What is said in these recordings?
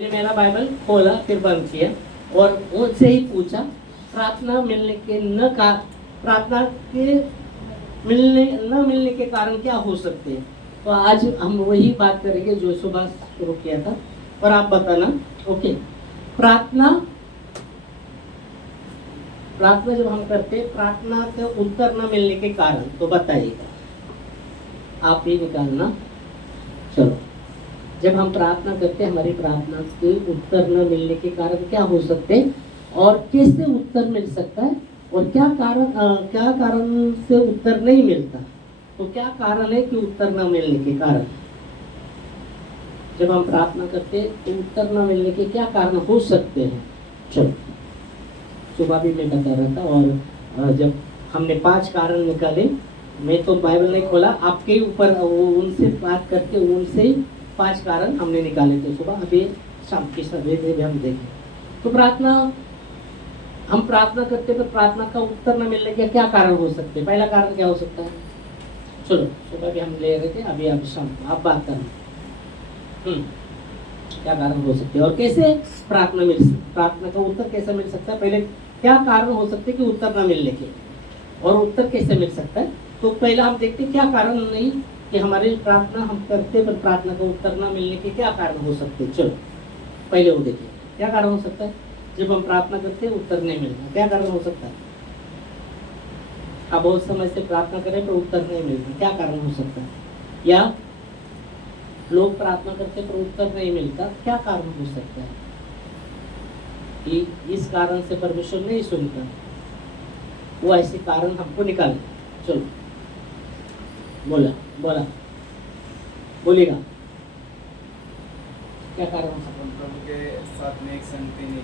मेरा बाइबल खोला फिर बंद किया और उनसे ही पूछा प्रार्थना मिलने के न का प्रार्थना के मिलने न मिलने के कारण क्या हो सकते हैं। तो आज हम वही बात करेंगे जो सुबह शुरू किया था और आप बताना। ओके, प्रार्थना प्रार्थना जब हम करते हैं, प्रार्थना के उत्तर न मिलने के कारण तो बताइएगा, आप ही निकालना। चलो, जब हम प्रार्थना करते हैं हमारी प्रार्थना के उत्तर न मिलने के कारण क्या हो सकते हैं और कैसे उत्तर मिल सकता है और क्या कारण से उत्तर नहीं मिलता। तो क्या कारण है कि उत्तर न मिलने के कारण जब हम प्रार्थना करते हैं तो उत्तर न मिलने के क्या कारण हो सकते हैं। चलो, सुबह भी मैं बता रहा था और जब हमने 5 कारण निकाले, मैं तो बाइबल नहीं खोला, आपके ऊपर उनसे बात करके उनसे 5 कारण हमने निकाले थे सुबह। अभी शाम की सवेरे भी हम देखें तो हम प्रार्थना करते तो प्रार्थना का उत्तर न मिलने के क्या कारण हो सकते हैं। पहला कारण क्या हो सकता है। चलो, सुबह भी हम ले रहे थे, अभी आप शाम आप बात करना। क्या कारण हो सकते हैं और कैसे प्रार्थना का उत्तर कैसे मिल सकता है। पहले क्या कारण हो सकते हैं कि उत्तर न मिलने के और उत्तर कैसे मिल सकता है। तो पहला हम देखते क्या कारण नहीं कि हमारी प्रार्थना हम करते पर प्रार्थना का उत्तर न मिलने के क्या कारण हो सकते हैं। चलो पहले वो देखिए क्या कारण हो सकता है। जब हम प्रार्थना करते हैं उत्तर नहीं मिलता, क्या कारण हो सकता है। आप बहुत समय से प्रार्थना करें पर उत्तर नहीं मिलता, क्या कारण हो सकता है। या लोग प्रार्थना करते पर उत्तर नहीं मिलता, क्या कारण हो सकता है कि इस कारण से परमेश्वर नहीं सुनता। वो ऐसे कारण हमको निकाल। चलो बोलेगा क्या कारण हो सकता है। प्रभु के साथ में एक संगति नहीं है।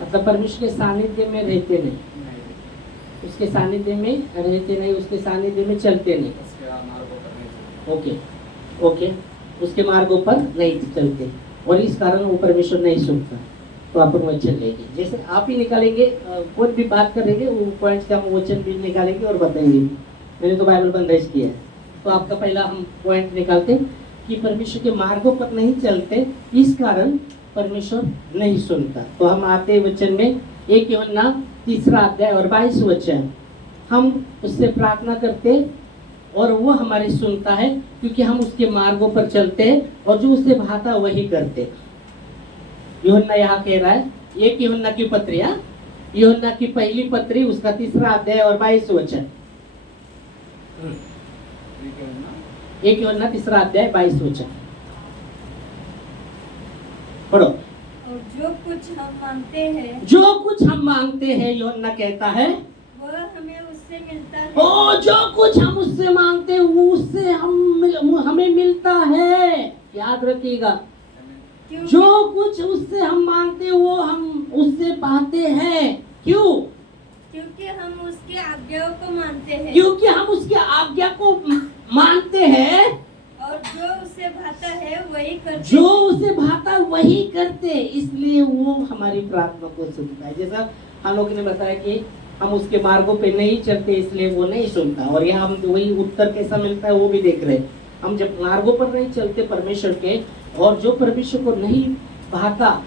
मतलब परमेश्वर के सानिध्य में रहते नहीं, उसके सानिध्य में रहते नहीं, उसके सानिध्य में चलते नहीं, उसके मार्गों पर नहीं चलते। ओके, उसके मार्गों पर नहीं चलते और इस कारण वो परमेश्वर नहीं सुनता। तो आप वचन लेंगे, जैसे आप ही निकालेंगे, कोई भी बात करेंगे वो पॉइंट्स का हम वचन भी निकालेंगे और बताएंगे। मैंने तो बाइबल बंद किया है। तो आपका पहला हम पॉइंट निकालते कि परमेश्वर के मार्गों पर नहीं चलते, इस कारण परमेश्वर नहीं सुनता। तो हम आते वचन में 1 यूहन्ना 3 अध्याय और 22 वचन, हम उससे प्रार्थना करते और वो हमारी सुनता है क्योंकि हम उसके मार्गों पर चलते हैं और जो उसे भाता वही करते। यूहन्ना यहाँ कह रहा है, 1 यूहन्ना की पत्री, यूहन्ना की पहली पत्री उसका 3 अध्याय और 22 वचन। 1 यूहन्ना 3 अध्याय 22 वचन पढ़ो। और जो कुछ हम मांगते हैं यूहन्ना कहता है वह हमें उससे मिलता है। ओ, जो कुछ हम उससे मांगते हैं वो उससे हमें मिलता है। याद रखिएगा, जो कुछ उससे हम मांगते हैं वो हम उससे पाते हैं। क्यों? क्योंकि हम उसकी आज्ञाओं को मानते हैं। क्योंकि हम उसकी आज्ञा को मानते हैं और जो उसे भाता है वही करते। इसलिए वो हमारी प्रार्थना को सुनता है। जैसा हम लोग ने बताया कि हम उसके मार्गों पे नहीं चलते इसलिए वो नहीं सुनता, और यहाँ हम वही उत्तर कैसा मिलता है वो भी देख रहे हैं। हम जब मार्गों पर नहीं चलते परमेश्वर के और जो परमेश्वर को नहीं भाता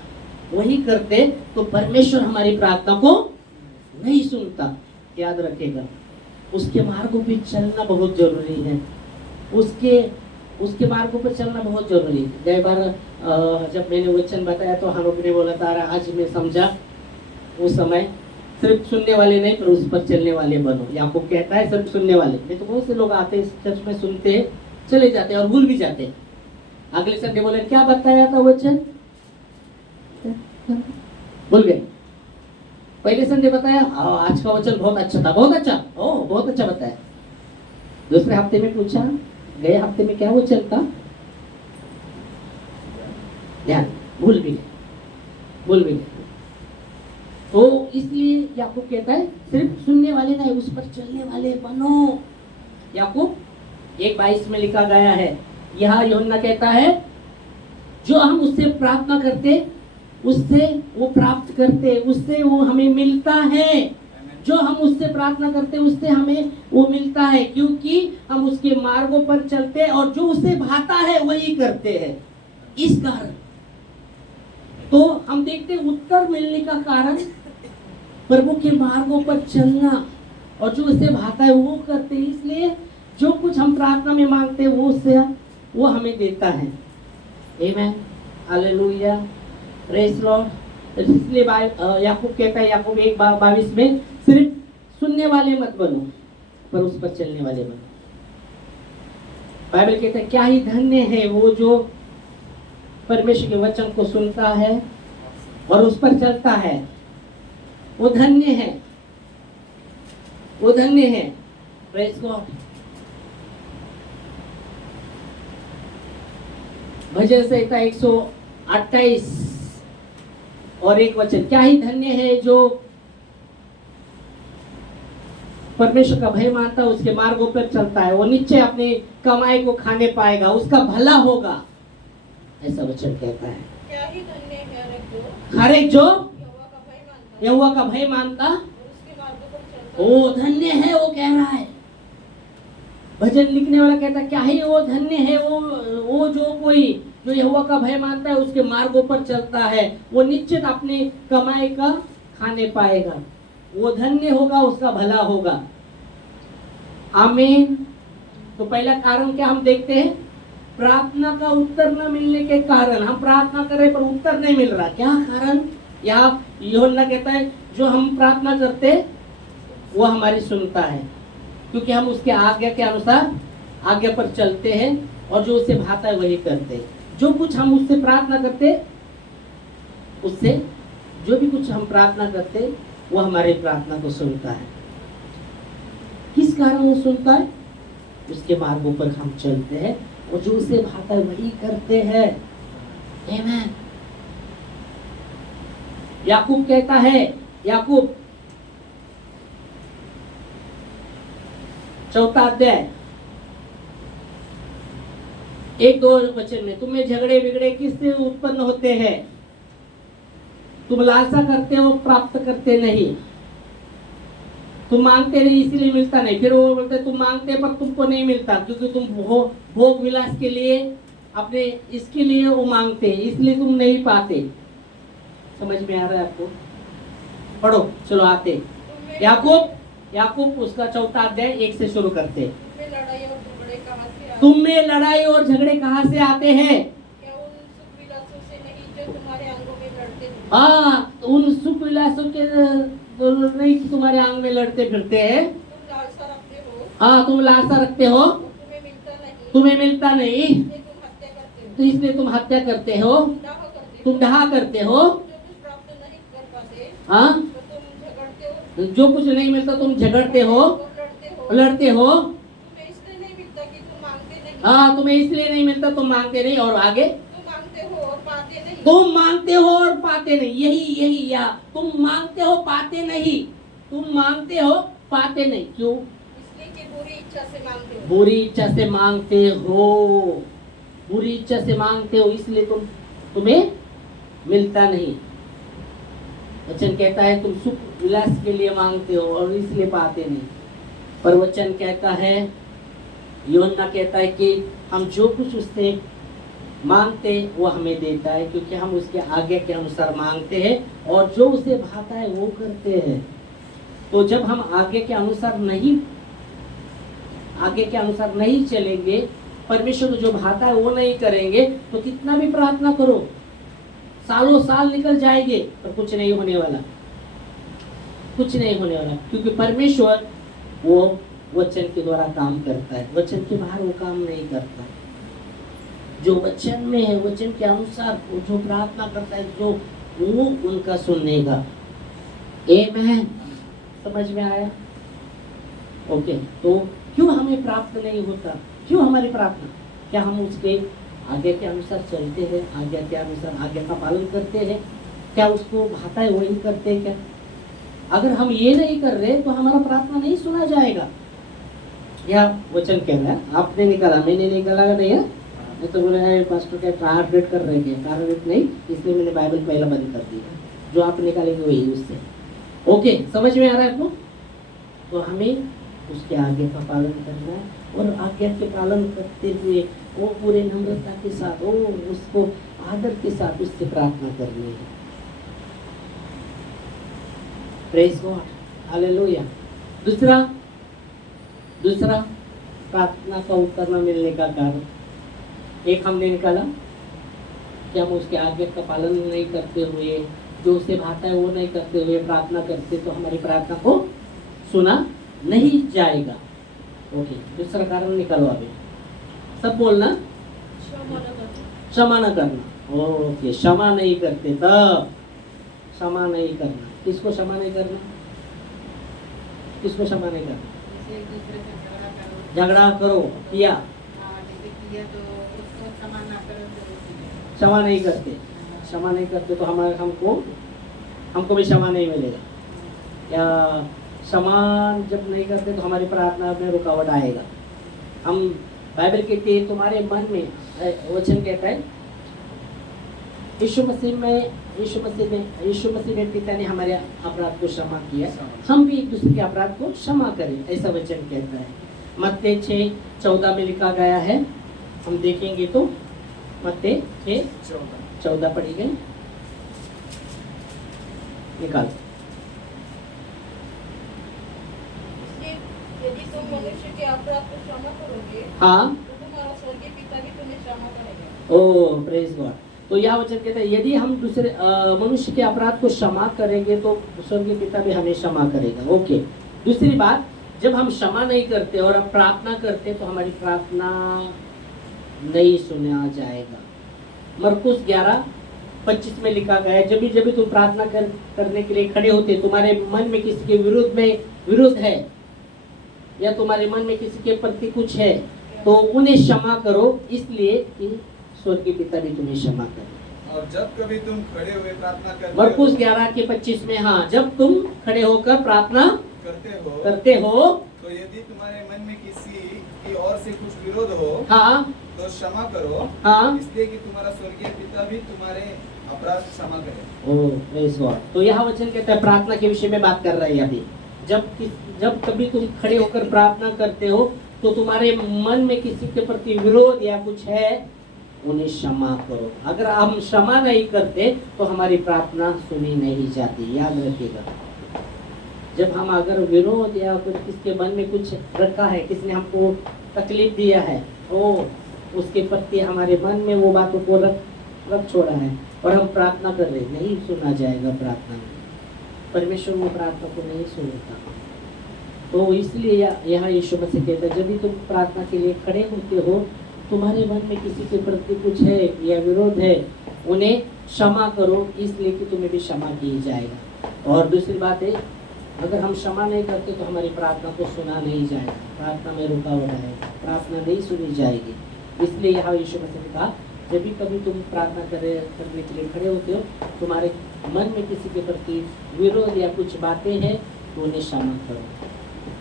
वही करते तो परमेश्वर हमारी प्रार्थना को नहीं सुनता। याद रखेगा, उसके मार्गों पे चलना बहुत जरूरी है। उसके मार्गों पर चलना बहुत जरूरी है। कई बार जब मैंने वचन बताया तो हम लोग ने बोला था, आज मैं समझा उस समय सिर्फ सुनने वाले नहीं पर उस पर चलने वाले बनो। याकूब कहता है सिर्फ सुनने वाले नहीं, तो बहुत से लोग आते हैं चर्च में, सुनते हैं, चले जाते हैं और भूल भी जाते हैं। अगले संडे बोले क्या बताया था वचन, भूल गए। पहले संडे बताया आज का वचन बहुत अच्छा था, बहुत अच्छा बताया। दूसरे हफ्ते में पूछा गए हफ्ते में क्या वचन था, ध्यान भूल भी गए। तो इसलिए याकूब कहता है सिर्फ सुनने वाले नहीं उस पर चलने वाले बनो। याकूब 1:22 में लिखा गया है। यहाँ यूहन्ना कहता है जो हम उससे प्रार्थना करते उससे वो प्राप्त करते, उससे वो हमें मिलता है। जो हम उससे प्रार्थना करते उससे हमें वो मिलता है क्योंकि हम उसके मार्गों पर चलते और जो उसे भाता है वही करते हैं। इस कारण तो हम देखते हैं उत्तर मिलने का कारण प्रभु के मार्गों पर चलना और जो उसे भाता है वो करते हैं। इसलिए जो कुछ हम प्रार्थना में मांगते हैं वो हमें देता है। आमेन, हालेलुया, प्रेज लॉर्ड। इसलिए याकूब कहता है, याकूब 1:22 में, सिर्फ सुनने वाले मत बनो पर उस पर चलने वाले बनो। बाइबल कहता है क्या ही धन्य है वो जो परमेश्वर के वचन को सुनता है और उस पर चलता है। वो धन्य है, वो धन्य है। Praise God. भजन संहिता 128 और 1 वचन, क्या ही धन्य है जो परमेश्वर का भय मानता है, उसके मार्गों पर चलता है, वो निश्चय अपनी कमाई को खाने पाएगा, उसका भला होगा, ऐसा वचन कहता है। क्या ही धन्य है हर एक जो यहोवा यहोवा का भय मानता का भय मानता और उसके मार्गों पर चलता वो धन्य है। वो कह रहा है, भजन लिखने वाला कहता है क्या ही वो धन्य है वो जो कोई जो यहोवा का भय मानता है, उसके मार्गों पर चलता है, वो निश्चित अपनी कमाई का खाने पाएगा, वो धन्य होगा, उसका भला होगा। आमीन। तो पहला कारण क्या हम देखते हैं, प्रार्थना का उत्तर न मिलने के कारण। हम प्रार्थना कर रहे पर उत्तर नहीं मिल रहा, क्या कारण? यहाँ यूहन्ना कहता है जो हम प्रार्थना करते वो हमारी सुनता है, क्योंकि हम उसके आज्ञा के अनुसार आज्ञा पर चलते हैं और जो उसे भाता है वही करते हैं। जो कुछ हम उससे प्रार्थना करते, उससे जो भी कुछ हम प्रार्थना करते वो हमारी प्रार्थना को सुनता है। किस कारण वो सुनता है? उसके मार्गों पर हम चलते हैं और जो उसे भाता है वही करते हैं। आमीन। याकूब कहता है, याकूब 4 अध्याय 1-2 वचन में, तुम्हें झगड़े बिगड़े किससे उत्पन्न होते हैं? तुम लालसा करते हो, प्राप्त करते नहीं, तुम मांगते नहीं इसलिए मिलता नहीं। फिर वो बोलते तुम मांगते पर तुमको नहीं मिलता, क्योंकि तुम भोग विलास के लिए अपने इसके लिए वो मांगते, इसलिए तुम नहीं पाते। समझ में आ रहा है आपको? पढ़ो, चलो आते याकूब उसका 4 अध्याय 1 से शुरू करते। तुम में लड़ाई और झगड़े कहाँ से आते हैं? क्या उन सुख विलासों से नहीं जो तुम्हारे अंगों में लड़ते हैं? हाँ, उन सुख विलासों के नहीं कि तुम्हारे आंग में लड़ते फिरते हैं। तुम लालसा रखते हो। हाँ, तुम लालसा रखते हो, तुम्हें मिलता नहीं, तो इसलिए तुम हत्या करते हो, तुम डहा करते हो। हाँ, जो कुछ नहीं मिलता तुम झगड़ते हो, लड़ते हो। हाँ, तुम्हें इसलिए नहीं मिलता तुम मांगते नहीं। और आगे, तुम मांगते हो और पाते नहीं। यही या तुम मांगते हो पाते नहीं, तुम मांगते हो पाते नहीं। क्यों? इसलिए कि बुरी इच्छा से मांगते हो। बुरी इच्छा से मांगते हो, बुरी इच्छा से मांगते हो, इसलिए तुम्हें मिलता नहीं। वचन कहता है तुम सुख विलास के लिए मांगते हो और इसलिए पाते नहीं। पर वचन कहता है, यूहन्ना कहता है कि हम जो कुछ उससे मांगते वो हमें देता है, क्योंकि हम उसके आज्ञा के अनुसार मांगते हैं और जो उसे भाता है वो करते हैं। तो जब हम आज्ञा के अनुसार नहीं चलेंगे, परमेश्वर को जो भाता है वो नहीं करेंगे, तो कितना भी प्रार्थना करो, सालों साल निकल जाएंगे पर कुछ नहीं होने वाला, क्योंकि परमेश्वर वो वचन के द्वारा काम करता है, वचन के बाहर वो काम नहीं करता। जो वचन में है, वचन के अनुसार जो प्रार्थना करता है, जो वो उनका सुनेगा। आमीन। समझ में आया? ओके। तो क्यों हमें प्राप्त नहीं होता? क्यों हमारी प्रार्थना? क्या हम उसके आज्ञा के अनुसार चलते हैं, आज्ञा के अनुसार आज्ञा का पालन करते हैं? क्या उसको भाता है वही करते हैं क्या? अगर हम ये नहीं कर रहे तो हमारा प्रार्थना नहीं सुना जाएगा। या वचन कह रहा है, आपने निकाला, मैंने निकाला नहीं है, मैं तो बोले हैं पास्टर क्या ट्रांसलेट कर रहे हैं, ट्रांसलेट नहीं, इसलिए मैंने बाइबल पहला बंद कर दिया। जो आप निकालेंगे वही उससे। ओके, समझ में आ रहा है आपको? तो हमें उसके आज्ञा का पालन करना है और आज्ञा के पालन करते हुए वो पूरे नम्रता के साथ वो उसको आदर के साथ उससे प्रार्थना करनी है। Praise God, hallelujah. दूसरा प्रार्थना का उत्तर न मिलने का कारण, एक हमने निकाला कि हम उसके आज्ञा का पालन नहीं करते हुए, जो उसे भाता है वो नहीं करते हुए प्रार्थना करते, तो हमारी प्रार्थना को सुना नहीं जाएगा। ओके, दूसरा कारण निकालो अभी, सब बोलना, क्षमा न करना। ओके, क्षमा नहीं करते तब क्षमा नहीं करना। किसको क्षमा नहीं करना? किसको क्षमा नहीं करना? जैसे एक दूसरे से झगड़ा करो, किया, जैसे किया तो उसको क्षमा ना करो तो क्षमा नहीं करते, क्षमा नहीं करते तो हमको भी क्षमा नहीं मिलेगा। या क्षमा जब नहीं करते तो हमारी प्रार्थना में रुकावट आएगा। हम बाइबल कहती है तुम्हारे मन में, वचन कहता है यीशु मसीह ने पिता ने हमारे अपराध को क्षमा किया, हम भी एक दूसरे के अपराध को क्षमा करें, ऐसा वचन कहता है। मत्ती 6:14 में लिखा गया है, हम देखेंगे तो मत्ती 6:14 पढ़ी गई, निकाल। यदि तुम मनुष्य के अपराध को क्षमा करोगे, हाँ, तो तुम्हारा स्वर्गीय पिता भी तुम्हें क्षमा करेगा। ओ प्रेज गॉड। तो यह वचन कहता है यदि हम दूसरे मनुष्य के अपराध को क्षमा करेंगे तो स्वर्गीय पिता भी हमें क्षमा करेगा। ओके, दूसरी बात, जब हम क्षमा नहीं करते और हम प्रार्थना करते तो हमारी प्रार्थना नहीं सुना जाएगा। मरकुस 11:25 में लिखा गया है, जब भी तुम प्रार्थना करने के लिए खड़े होते, तुम्हारे मन में किसी के विरुद्ध है या तुम्हारे मन में किसी के प्रति कुछ है तो उन्हें क्षमा करो, इसलिए कि स्वर्गीय पिता भी तुम्हें क्षमा करे। और जब कभी तुम खड़े हुए प्रार्थना करते मरकुस 11:25 में, हाँ, जब तुम खड़े होकर प्रार्थना करते हो तो यदि तुम्हारे मन में किसी की ओर से कुछ विरोध हो, हाँ, तो क्षमा करो, हाँ, इसलिए कि तुम्हारा स्वर्गीय पिता भी तुम्हारे अपराध क्षमा करे। ओ प्रेज गॉड। तो यह वचन कहता है प्रार्थना के विषय में बात कर रहा है अभी। जब कभी तुम खड़े होकर प्रार्थना करते हो तो तुम्हारे मन में किसी के प्रति विरोध या कुछ है, उन्हें क्षमा करो। अगर हम क्षमा नहीं करते तो हमारी प्रार्थना सुनी नहीं जाती, याद रखिएगा। जब हम अगर विरोध या कुछ किसके मन में कुछ रखा है, किसने हमको तकलीफ दिया है, वो उसके प्रति हमारे मन में वो बातों को रख छोड़ा है और हम प्रार्थना कर रहे, नहीं सुना जाएगा प्रार्थना में। परमेश्वर वो प्रार्थना को नहीं सुनता। तो इसलिए यहाँ यीशु मसीह कहता है जब भी तुम प्रार्थना के लिए खड़े होते हो, तुम्हारे मन में किसी के प्रति कुछ है या विरोध है, उन्हें क्षमा करो, इसलिए कि तुम्हें भी क्षमा की जाएगा। और दूसरी बात है, अगर हम क्षमा नहीं करते तो हमारी प्रार्थना को सुना नहीं जाएगा, प्रार्थना में रुकावट आएगा, प्रार्थना नहीं सुनी जाएगी। इसलिए यहाँ यीशु मसीह ने कहा जब भी कभी तुम प्रार्थना करने के लिए खड़े होते हो, तुम्हारे मन में किसी के प्रति विरोध या कुछ बातें हैं तो उन्हें क्षमा करो,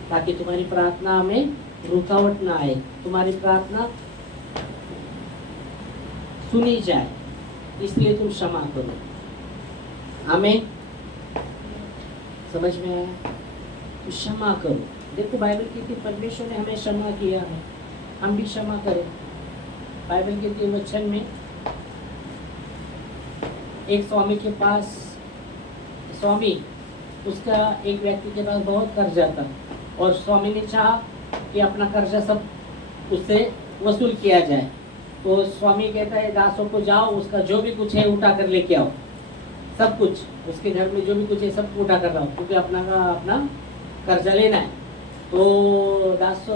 ताकि तुम्हारी प्रार्थना में रुकावट ना आए, तुम्हारी प्रार्थना सुनी जाए, इसलिए तुम क्षमा करो। हमें समझ में आया? तो क्षमा करो। देखो बाइबल कहती है परमेश्वर ने हमें क्षमा किया है, हम भी क्षमा करें। बाइबल कहती है वचन में, एक स्वामी के पास, उसका एक व्यक्ति के पास बहुत कर्जा था और स्वामी ने चाहा कि अपना कर्जा सब उससे वसूल किया जाए। तो स्वामी कहता है दासों को जाओ, उसका जो भी कुछ है उठा कर लेके आओ, सब कुछ उसके घर में जो भी कुछ है सब उठा कर लाओ, क्योंकि अपना कर्जा लेना है। तो दास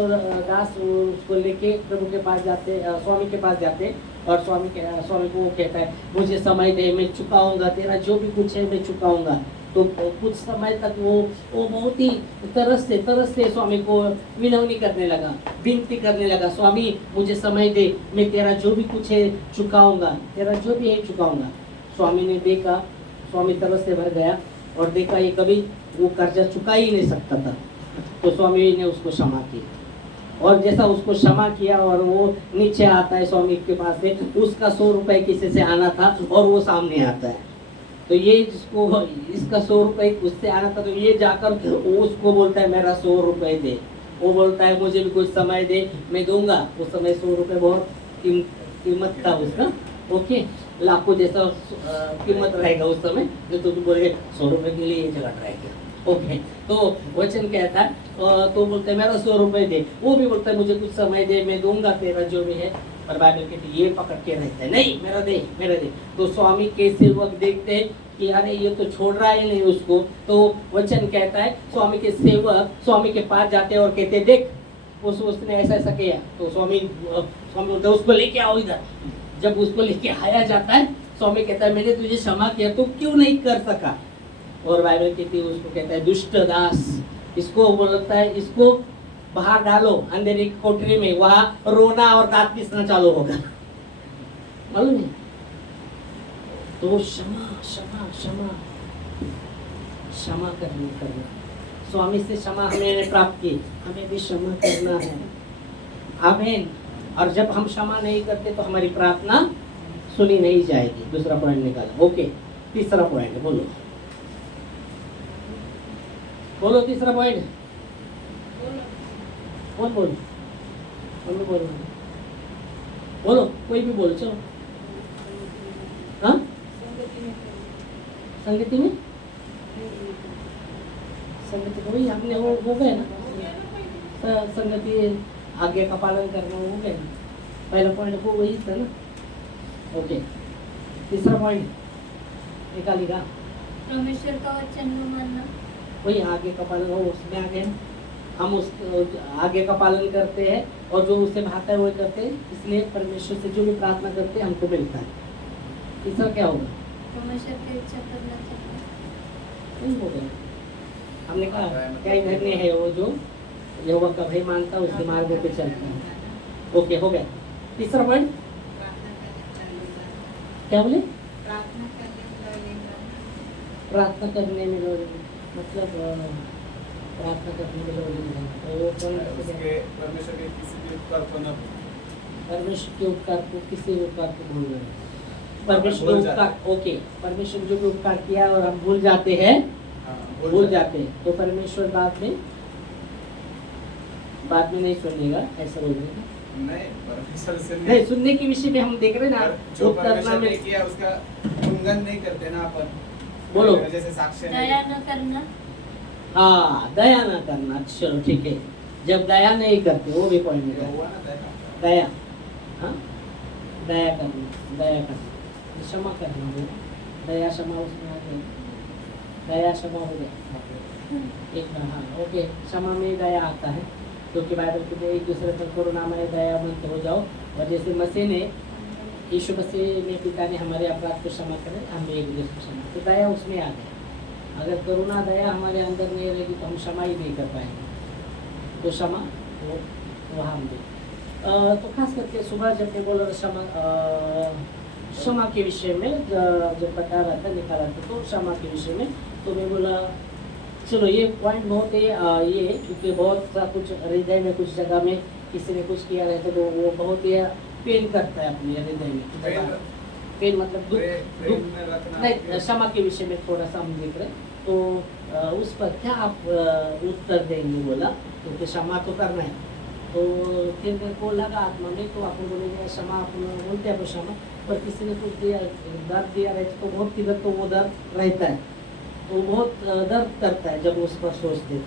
उसको लेके प्रभु के पास जाते, स्वामी के पास जाते और स्वामी को वो कहता है मुझे समय दे, मैं चुकाऊंगा, तेरा जो भी कुछ है मैं चुकाऊंगा। तो कुछ समय तक वो बहुत ही तरस से स्वामी को विनवनी करने लगा, विनती करने लगा, स्वामी मुझे समय दे, मैं तेरा जो भी कुछ है चुकाऊंगा, तेरा जो भी है चुकाऊंगा। स्वामी ने देखा, स्वामी तरस से भर गया और देखा ये कभी वो कर्जा चुका ही नहीं सकता था। तो स्वामी ने उसको क्षमा किया और जैसा उसको क्षमा किया और वो नीचे आता है स्वामी के पास से, उसका 100 रुपए किसी से आना था और वो सामने आता है। तो ये जिसको इसका 100 रुपए उससे आना था, तो ये जाकर उसको बोलता है मेरा 100 रुपए दे। वो बोलता है मुझे भी कुछ समय दे, मैं दूंगा। उस समय 100 रुपए बहुत कीमत था उसका। ओके, लाखों जैसा कीमत रहेगा उस समय, जो तुम बोलेंगे 100 रुपए के लिए ये जगह ट्राई किया। ओके, तो वचन कहता है तो बोलते हैं मेरा 100 रुपए दे, वो भी बोलता है मुझे कुछ समय दे, मैं दूंगा तेरा जो भी है। पर बाइबल कहती है ये पकड़ के रहता है, नहीं मेरा दे मेरा दे। तो स्वामी के सेवक देखते हैं कि अरे ये तो छोड़ रहा है नहीं उसको, तो वचन कहता है स्वामी के सेवक स्वामी के पास जाते हैं और कहते हैं देख उसने ऐसा ऐसा किया। तो स्वामी बोलते हैं उसको लेके आओ इधर। जब उसको लेके आया जाता है, स्वामी कहता है मैंने तुझे क्षमा किया, तू क्यों नहीं कर सका? और बाइबल कहती है उसको कहता है दुष्ट दास, इसको बोलता है इसको बाहर डालो अंधेरी कोठरी में, वहां रोना और दांत पीसना चालू होगा। मालूम है? तो क्षमा क्षमा क्षमा क्षमा करना। स्वामी से क्षमा हमने प्राप्त की, हमें भी क्षमा करना है। आमीन। और जब हम क्षमा नहीं करते तो हमारी प्रार्थना सुनी नहीं जाएगी। दूसरा पॉइंट निकाला। ओके, तीसरा पॉइंट बोलो बोलो तीसरा पॉइंट बोलो बोलो कोई भी बोल चलो। हाँ, संगति में वही हमने वो हो गए ना, संगति आज्ञा का पालन करना हो गया ना। पहला पॉइंट वो वही था ना। ओके, तीसरा पॉइंट निकालेगा परमेश्वर का वचन न मानना, वही आगे का पालन हो, उसमें आ गए हम उस आगे का पालन करते हैं और जो उससे भागता है वो करते हैं, इसलिए परमेश्वर से जो भी प्रार्थना करते हैं हमको मिलता है। तीसरा क्या होगा? परमेश्वर की इच्छा करना चाहिए। नहीं हो गया, हमने कहा क्या धन्य है वो जो यहोवा का भय मानता है, उसके मार्गों पे चलता है। ओके, हो गया। तीसरा पॉइंट क्या बोले? प्रार्थना करने में मतलब प्रार्थना करने में वो उसके परमेश्वर के किसी भी उपकार को न परमेश्वर के उपकार को किसी उपकार को भूल गए। परमेश्वर के उपकार, ओके, परमेश्वर जो भी उपकार किया और हम भूल जाते हैं, भूल जाते हैं, तो परमेश्वर बाद में नहीं सुनेगा, ऐसा बोलेगा। नहीं, परमेश्वर से नहीं, सुनने के विषय में हम देख रहे हैं ना, जो परमेश्वर ने किया उसका उल्लंघन नहीं करते ना अपन। बोलो। जैसे साक्ष्य दया न करना। हाँ, दया न करना। चलो ठीक है, जब दया नहीं करते वो भी पॉइंट है। हुआ ना दया। दया, हाँ, दया करना, क्षमा करना हो, दया क्षमा उसमें आ गई, दया क्षमा हो गया एक। हाँ, ओके, क्षमा में दया आता है, क्योंकि बाइबल कहते हैं एक दूसरे पर करुणामय दयावंत हो जाओ, और जैसे मसीह ने यीशु मसीह ने पिता ने हमारे अपराध को क्षमा करे, हम एक दूसरे को क्षमा, तो दया उसमें आ गया। अगर करुणा दया हमारे अंदर नहीं रहेगी तो हम क्षमा ही नहीं कर पाएंगे, तो क्षमा वो वहाँ हम दें। तो खास करके सुबह जब मैं बोला क्षमा के विषय में जब बता रहा था, निकाला था, तो क्षमा के विषय में तो मैं बोला चलो ये पॉइंट बहुत है ये, क्योंकि बहुत सा कुछ हृदय में कुछ जगह में किसी ने कुछ किया रहता तो वो बहुत ही पेन करता है अपने हृदय में। पेन मतलब दुख नहीं, क्षमा के विषय में थोड़ा सा हम देख रहे, तो उस पर क्या आप उत्तर देंगे? बोला क्योंकि क्षमा तो करना है, तो फिर मेरे को लगा आत्मा में, तो आप बोलेंगे क्षमा, आप बोलते हैं क्षमा, पर किसी ने कुछ दिया, दर्द दिया रहता तो बहुत किधर तो वो दर्द रहता है, तो बहुत दर्द करता है जब उस पर सोचते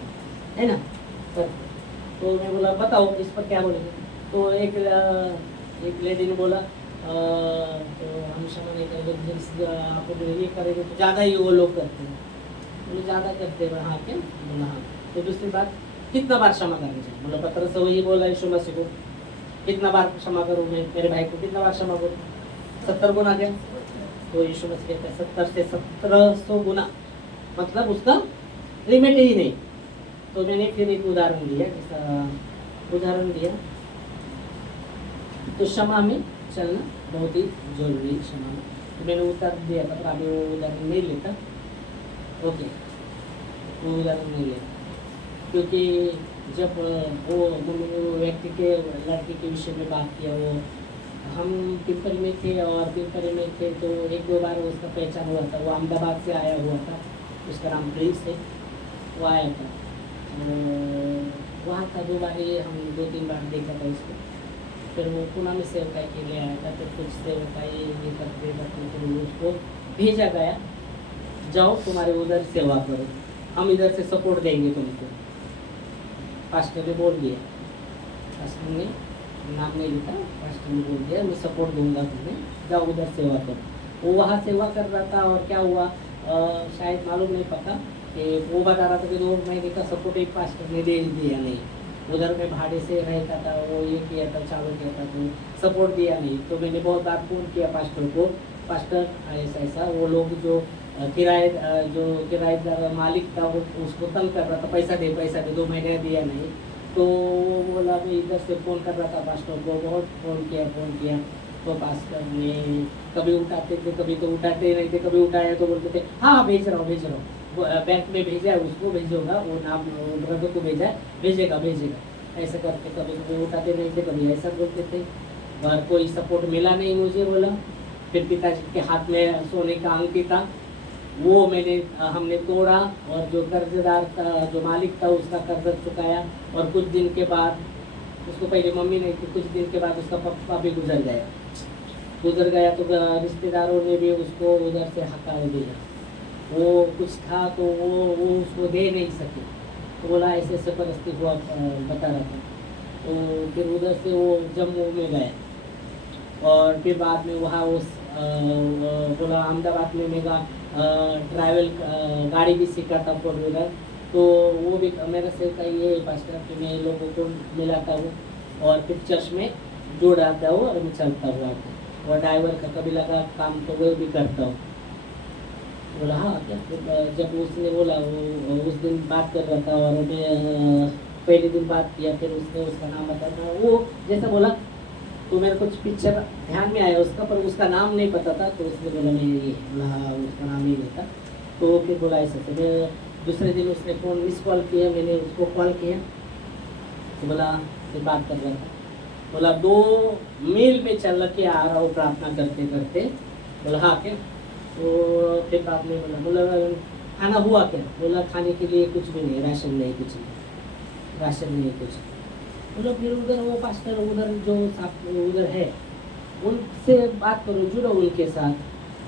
है ना। तो मैं बोला बताओ इस पर क्या बोलेंगे? तो एक लेडी ने बोला तो हम क्षमा नहीं करेंगे, आप ये करेंगे तो ज़्यादा ही वो लोग करते हैं, बोले ज़्यादा करते हैं। हाँ क्या? बोला हाँ। तो दूसरी बात, कितना बार क्षमा करना चाहिए? बोला पत्र से वही बोला यीशु मसीह को, कितना बार क्षमा करूँ मैं मेरे भाई को, कितना बार क्षमा करूँ? 70 गुना क्या? तो यीशु मसीह कहते हैं 70 से 1700 गुना, मतलब उसका लिमिट ही नहीं। तो मैंने फिर एक उदाहरण दिया, उदाहरण दिया तो क्षमा में चलना बहुत ही जरूरी है। क्षमा में तो मैंने उत्तर दिया था, पर अभी वो उदाहरण नहीं लेता। ओके, वो उदाहरण नहीं लेता क्योंकि जब वो व्यक्ति के लड़के के विषय में बात किया, वो हम पिंपरी में थे और पिंपरी में थे तो एक दो बार उसका पहचान हुआ था। वो अहमदाबाद से आया हुआ था, उसका नाम प्रिंस है, वो आया था वहाँ था 2 बार, हम 2-3 बार देखा था उसको। फिर वो पुणे में सेवकाई के लिए आया था, फिर कुछ सेवकाई ये करते करते फिर उसको भेजा गया, जाओ तुम्हारे उधर सेवा करो, हम इधर से सपोर्ट देंगे तुमको। पास्टर ने बोल दिया, पास्टर ने नाम नहीं लिखा, पास्टर ने बोल दिया मैं सपोर्ट दूंगा तुम्हें, जाओ उधर सेवा करो। वो वहाँ सेवा कर रहा था और क्या हुआ शायद मालूम नहीं पता कि वो बता रहा था कि 2 महीने का सपोर्ट एक पास्टर ने दे दिया नहीं, उधर में भाड़े से रहता था, वो ये किया था, चावल किया था, तो सपोर्ट दिया नहीं। तो मैंने बहुत बार फ़ोन किया पास्टर को, पास्टर ऐसा ऐसा, वो लोग जो किराएदार मालिक था वो उसको तंग कर रहा था, पैसा दे 2 महीने दिया नहीं। तो वो बोला मैं इधर से फ़ोन कर रहा था पास्टर को, बहुत फ़ोन किया। तो पास्टर ने कभी उठाते थे, कभी तो उठाते नहीं थे, कभी उठाया तो बोलते थे हाँ भेज रहा हूँ, वो बैंक में भेजा है, उसको भेजूंगा, वो नाम ब्रदर को भेजा है, भेजेगा। ऐसा करके कभी उठाते नहीं थे, कभी ऐसा बोलते थे, और कोई सपोर्ट मिला नहीं मुझे बोला। फिर पिताजी के हाथ में सोने का अंगूठी था, वो हमने तोड़ा, और जो कर्जदार था, जो मालिक था, उसका कर्ज चुकाया। और कुछ दिन के बाद, उसको पहले मम्मी नहीं थी, कुछ दिन के बाद उसका पापा भी गुजर गया। तो रिश्तेदारों ने भी उसको उधर से हटा दिया। वो कुछ था तो वो उसको दे नहीं सके, तो बोला ऐसे ऐसे परिस्थिति हुआ, बता रहा था। तो फिर उधर से वो जम्मू में गए, और फिर बाद में वहाँ उस बोला अहमदाबाद में मेरा ट्रैवल गाड़ी भी सीखा था 4 व्हीलर। तो वो भी मेरा से का ये पास्टर कि मैं लोगों को मिलाता हूँ और फिर चर्च में जोड़ाता हूँ और मैं चलता हूँ आगे, और ड्राइवर का कभी लगा काम तो वो भी करता हूँ। बोला हाँ क्या। जब उसने बोला, वो उस दिन बात कर रहा था, और मैं पहले दिन बात किया, फिर उसने उसका नाम बताया, वो जैसा बोला तो मेरे कुछ पिक्चर ध्यान में आया उसका, पर उसका नाम नहीं पता था। तो उसने बोला मैं ये, बोला हाँ उसका नाम नहीं लेता। तो फिर बोला ऐसा तो मैं दूसरे दिन उसने फ़ोन मिस कॉल किया, मैंने उसको कॉल किया, तो बोला फिर बात कर रहा था, बोला 2 मील पे चल के आ रहा हूँ प्रार्थना करते करते। बोला हाँ क्या। तो फिर बाद में बोला खाना हुआ क्या। बोला खाने के लिए कुछ भी नहीं, राशन नहीं कुछ। बोला फिर उधर वो पास्टर उधर जो उधर है उनसे बात करो, जुड़ो उनके साथ।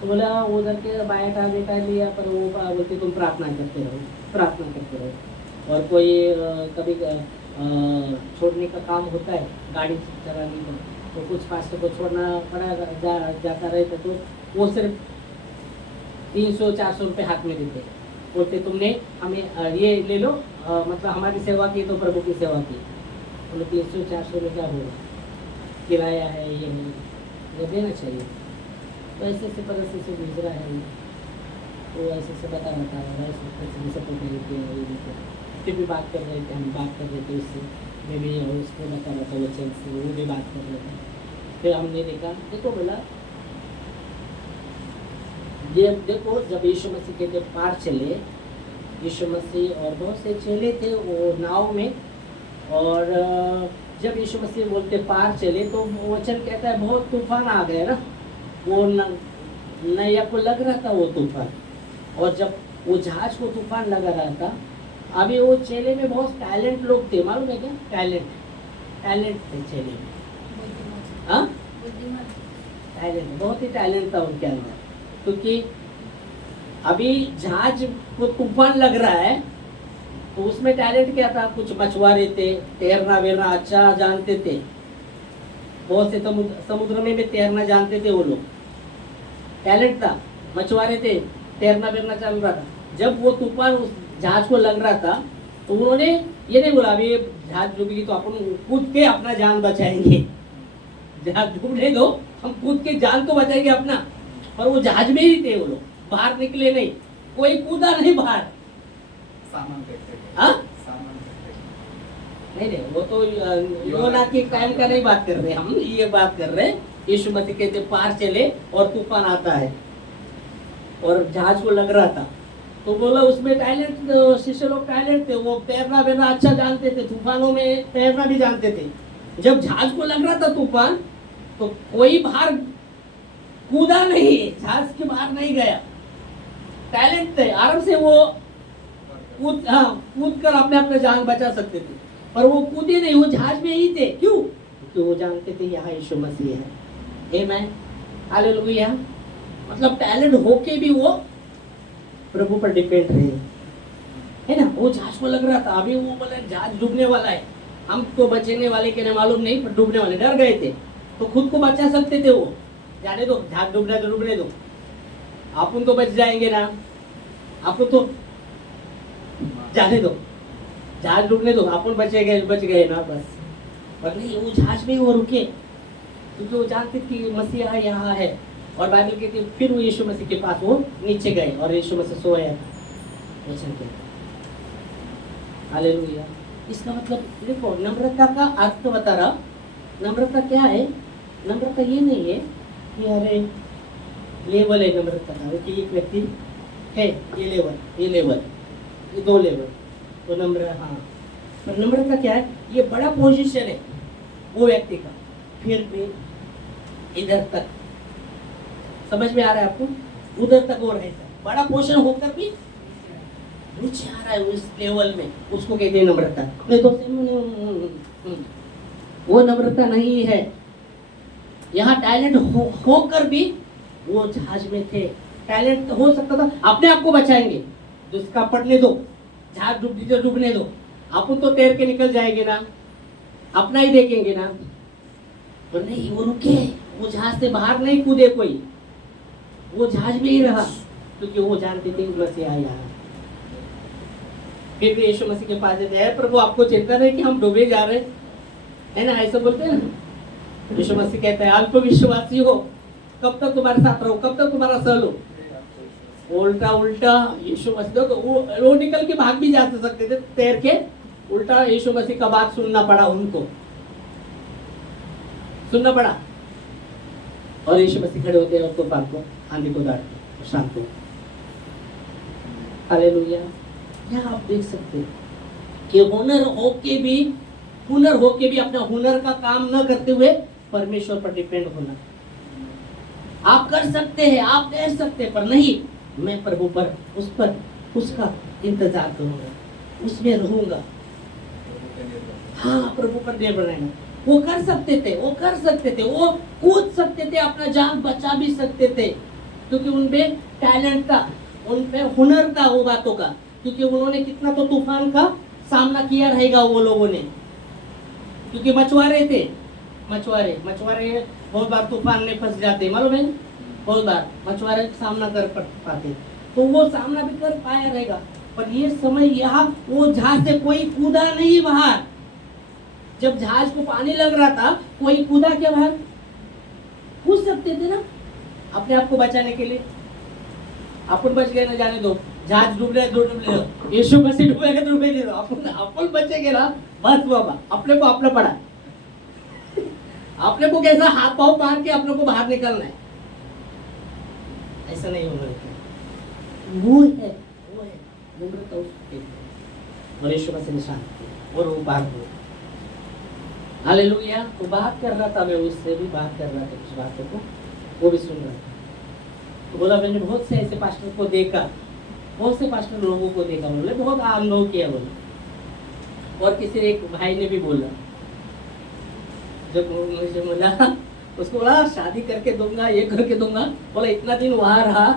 तो बोला उधर के बायोटा बेटा लिया, पर वो बोलते तुम प्रार्थना करते रहो। और कोई कभी छोड़ने का काम होता है गाड़ी चलाने का, तो कुछ पास्टर को छोड़ना पड़ा जाता रहता, तो वो सिर्फ 300-400 रुपये हाथ में देते, बोलते तुमने हमें ये ले लो, मतलब हमारी सेवा की तो प्रभु की सेवा की। बोले 300-400 में क्या होगा, किराया है, ये देना चाहिए। तो ऐसे परिस्थिति से गुजरा है। तो ऐसे बता रहा था, ऐसे सपोर्ट नहीं किया। फिर भी बात कर रहे थे, हम बात कर रहे थे उससे, मैं भी उसको बता रहा था वचन से, वो भी बात कर रहे थे। फिर हमने देखा, देखो बोला ये देखो, जब यीशु मसीह के जब पार चले, यीशु मसीह और बहुत से चेले थे वो नाव में, और जब यीशु मसीह बोलते पार चले, तो वचन कहता है बहुत तूफान आ गया ना, वो नैया को लग रहा था वो तूफान। और जब वो जहाज को तूफान लगा रहा था, अभी वो चेले में बहुत टैलेंट लोग थे, मालूम है क्या, टैलेंट थे चेले में, हाँ टैलेंट, बहुत ही टैलेंट था उनके अंदर। क्योंकि अभी जहाज को तूफान लग रहा है, तो उसमें टैलेंट क्या था, कुछ मछुआरे थे, तैरना वेरना अच्छा जानते थे, बहुत से समुद्र में भी तैरना जानते थे वो लोग, टैलेंट था, मछुआरे थे, तैरना वेरना चल रहा था। जब वो तूफान उस जहाज को लग रहा था, तो उन्होंने ये नहीं बोला अभी जहाज डूबेगी तो अपन कूद के अपना जान बचाएंगे, जहाज डूबने दो, हम कूद के जान तो बचाएंगे अपना। और वो जहाज में ही थे वो लोग, बाहर निकले नहीं, कोई कूदा नहीं बाहर, सामान फेंकते थे। हाँ? सामान फेंकते थे। नहीं वो तो योना के टाइम का नहीं बात कर रहे, हम ये बात कर रहे हैं यीशु मसीह के जब पार चले और तूफान आता है और जहाज को लग रहा था, तो बोला उसमें टैलेंट, शिष्य लोग टैलेंट थे, वो तैरना वेरना अच्छा जानते थे, तूफानों में तैरना भी जानते थे। जब जहाज को लग रहा था तूफान, तो कोई बाहर कूदा नहीं, जहाज के बाहर नहीं गया, टैलेंट थे, आराम से वो कूद कर अपने अपने जान बचा सकते थे, पर वो कूदे नहीं, वो जहाज में ही थे। क्यों? क्योंकि वो जानते थे यहाँ यीशु मसीह है। आमीन, हालेलुया। मतलब टैलेंट होके भी वो प्रभु पर डिपेंड रहे, है ना। वो जहाज को लग रहा था, अभी वो बोले जहाज डूबने वाला है, हम तो बचने वाले के नहीं मालूम नहीं, पर डूबने वाले, डर गए थे, तो खुद को बचा सकते थे। वो जाने दो, जहाज डूबना है तो डूबने दो, अपन तो बच जाएंगे ना, आपको तो जाने दो, जहाज डूबने दो, अपन बच गए ना बस। पर नहीं, वो जहाज में वो रुके, क्योंकि वो जानते कि मसीहा यहाँ है। और बाइबल कहती है फिर वो यीशु मसीह के पास वो नीचे गए और यीशु मसीह सोए वचन के। हालेलुया। इसका मतलब देखो, नम्रता का अर्थ बता रहा। नम्रता क्या है? नम्रता ये नहीं है कि अरे लेवल है नम्रता का, कि एक व्यक्ति है ये लेवल, ये 2 लेवल तो नम्र, हाँ। पर नम्रता क्या है? ये बड़ा पोजीशन है वो व्यक्ति का, फिर भी इधर तक, समझ में आ रहा है आपको? उधर तक वो रहता है, बड़ा पोजीशन होकर भी नीचे आ रहा है उस लेवल में, उसको कहते हैं नम्रता। नहीं तो वो नम्रता नहीं है। यहाँ टैलेंट होकर भी वो जहाज में थे। टैलेंट हो सकता था, अपने आप को बचाएंगे, जिसका पढ़ने दो, जहाज डूबने दो, अपन तो तैर के निकल जाएंगे ना, अपना ही देखेंगे ना। पर नहीं, वो रुके, वो जहाज से बाहर नहीं कूदे कोई, वो जहाज में ही रहा, क्योंकि वो जानते थे मसीहा आया है। फिर यीशु मसीह के पास जाते हैं, प्रभु आपको चिंता नहीं कि हम डूबे जा रहे, है ना, ऐसा बोलते हैं ना। यीशु मसीह कहते हैं अल्प विश्वासी हो, कब तक तुम्हारे साथ रहो, कब तक तुम्हारा सहल हो। उल्टा यीशु मसीह को वो निकल के भाग भी जा सकते थे तैर के, उल्टा यीशु मसीह का बात सुनना पड़ा, उनको सुनना पड़ा। और यीशु मसीह खड़े होते हैं और तूफान को, आंधी को डांटते, शांत को। हालेलुया। यहाँ आप देख सकते हैं कि हुनर होके भी अपना हुनर का काम न करते हुए परमेश्वर पर डिपेंड होना। आप कर सकते हैं, आप तैर सकते हैं, पर नहीं, मैं प्रभु पर, उस पर, उसका इंतजार करूंगा, उसमें रहूंगा। हाँ, प्रभु पर निर्भर रहना। वो कर सकते थे, वो कूद सकते थे, अपना जान बचा भी सकते थे, क्योंकि उनपे टैलेंट था, उनपे हुनर था वो बातों का, क्योंकि उन्होंने कितना तो तूफान का सामना किया रहेगा वो लोगों ने, क्योंकि मछुआरे थे। मछुआरे बहुत बार तूफान में फंस जाते, मालूम है, बहुत बार मछुआरे सामना कर पाते, तो वो सामना भी कर पाया रहेगा। पर ये समय यहाँ वो जहाज से कोई कूदा नहीं बाहर। जब जहाज को पानी लग रहा था, कोई कूदा क्या बाहर? कूद सकते थे ना अपने आप को बचाने के लिए। अपन बच गए ना, जाने दो, जहाज डूब रहे दो, यीशु मसीह डूबेगा तो डूबेगा दो, अपन बचेंगे ना, बस बाबा, अपने को अपना पड़ा। अपने को कैसा हाथ पांव बांध के अपने को बाहर निकलना है, ऐसा नहीं होना। वो है नम्रता उसके, और यीशु मसीह ने शांत किया और वो बाहर हुआ। हालेलुया। तो बात कर रहा था मैं, उससे भी बात कर रहा था, कुछ बातों को वो भी सुन रहा था। तो बोला मैंने बहुत से ऐसे पास्टर को देखा, बहुत से पास्टर लोगों को देखा, बोले बहुत आम लोग किया बोले। और किसी एक भाई ने भी बोला, जब मुझे बोला, उसको बोला शादी करके दूंगा, ये करके दूंगा, बोला इतना दिन वहां रहा,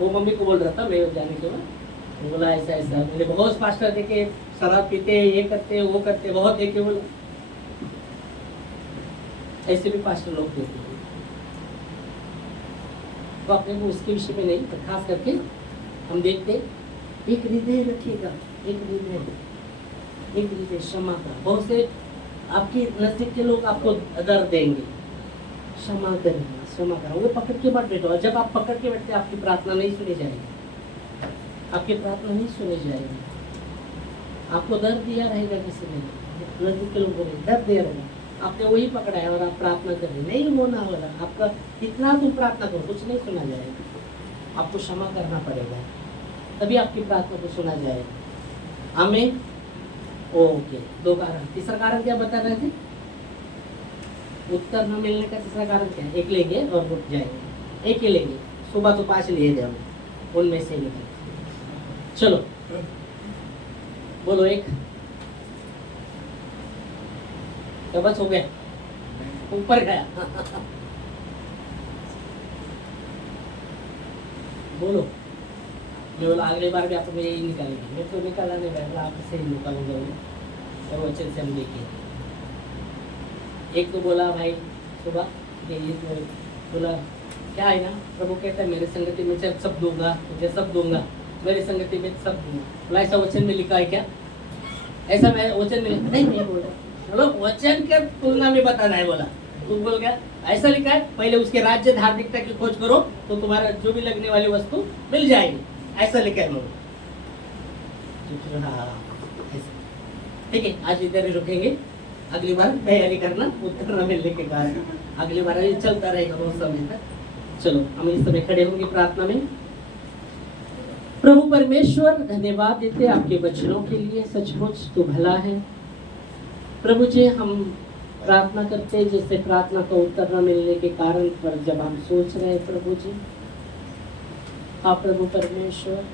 वो मम्मी को बोल रहा था मैं जाने के बाद, बोला ऐसा ऐसा, मैंने बहुत पास्टर देखे शराब पीते, ये करते वो करते, बहुत देखे। बोला ऐसे भी पास्टर लोग देते, तो अपने को उसके विषय में नहीं, पर खास करके हम देखते एक हृदय रखिएगा, एक हृदय क्षमा का। बहुत से आपके नजदीक के लोग आपको दर्द देंगे, क्षमा करना, वो पकड़ के मत बैठो। और जब आप पकड़ के बैठते आपकी प्रार्थना नहीं सुनी जाएगी, आपको दर्द दिया रहेगा किसी ने, नजदीक के लोगों ने दर्द दिया रहेगा, आपने वही पकड़ा है और आप प्रार्थना कर रहे, नहीं होना वाला आपका, कितना तुम प्रार्थना करो कुछ नहीं सुना जाएगा। आपको क्षमा करना पड़ेगा, तभी आपकी प्रार्थना को सुना जाएगा। आमीन। ओके, 2 कारण। तीसरा कारण क्या बता रहे थे? उत्तर न मिलने का तीसरा कारण क्या है? एक लेंगे और रुक जाएंगे, एक ही लेंगे। सुबह तो 5 लिए थे हमने, उनमें से निकल। चलो बोलो एक। तो बस हो गया, ऊपर गया। बोलो। मैं बोला अगली बार भी आप में यही निकालेंगे, मैं तो निकाला नहीं, मैं आपसे ही निकालूंगा तो वचन से हम देखिए। एक तो बोला भाई सुबह ये तो बोला क्या है ना, प्रभु कहता है मेरे संगति में जब सब दूंगा, तुझे सब दूंगा, मेरी संगति में सब दूंगा। बोला ऐसा वचन में लिखा है क्या? ऐसा मैं वचन में नहीं बोल रहा, बोलो वचन के तुलना में बताना है। बोला तू बोल गया ऐसा लिखा है, पहले उसके राज्य धार्मिकता की खोज करो तो तुम्हारा जो भी लगने वाली वस्तु मिल जाएगी, ऐसा लिखा है। ठीक है, आज इधर ही रुकेंगे, अगली बार तैयारी करना उत्तर न मिलने के कारण, अगली बार ये चलता रहेगा बहुत समय तक। चलो हम इस समय खड़े होंगे प्रार्थना में। प्रभु परमेश्वर धन्यवाद देते आपके वचनों के लिए, सचमुच तो भला है प्रभु जी। हम प्रार्थना करते जैसे प्रार्थना का उत्तर न मिलने के कारण पर जब हम सोच रहे हैं प्रभु जी, आप प्रभु परमेश्वर,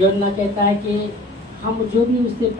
यूहन्ना कहता है कि हम जो भी उससे